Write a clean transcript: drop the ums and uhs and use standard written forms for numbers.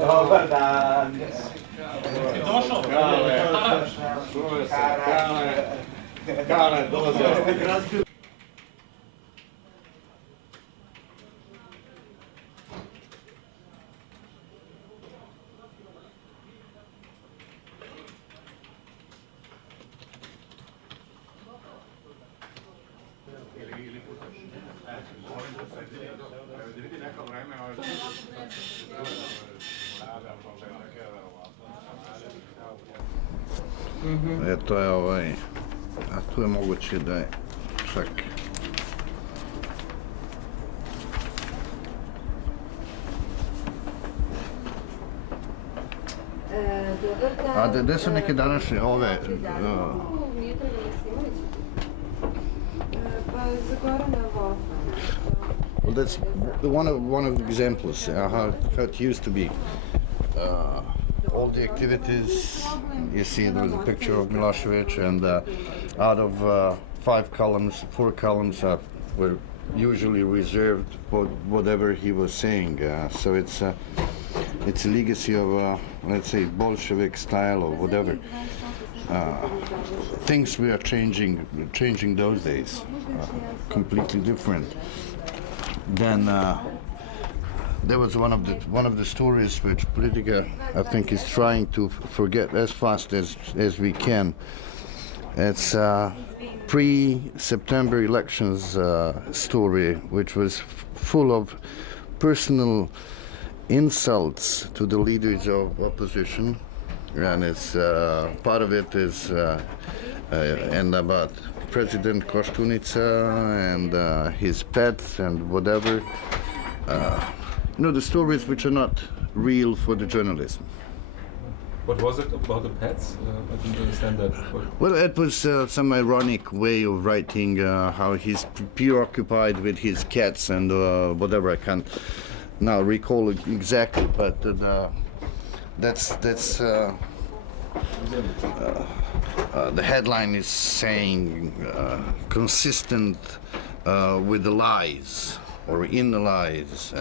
Dobar dan. Došao. Čuje se, Kale, dolaze. To je a tu je moguće da je čak a gde su neke današnje ove well, that's one of the examples how it used to be. All the activities, you see there was a picture of Milošević, and out of 5 columns, 4 columns were usually reserved for whatever he was saying. So it's a legacy of, let's say, Bolshevik style or whatever. Things we are changing those days, completely different. Then there was one of the stories which Politika, I think, is trying to forget as fast as we can. It's pre-September elections story, which was full of personal insults to the leaders of opposition, and it's part of it is and about President Koštunica and his pets and whatever. The stories which are not real for the journalism. What was it about the pets? I didn't understand that. Well, it was some ironic way of writing how he's preoccupied with his cats and whatever. I can't now recall exactly, but that's the headline is saying consistent with the lies or in the lies.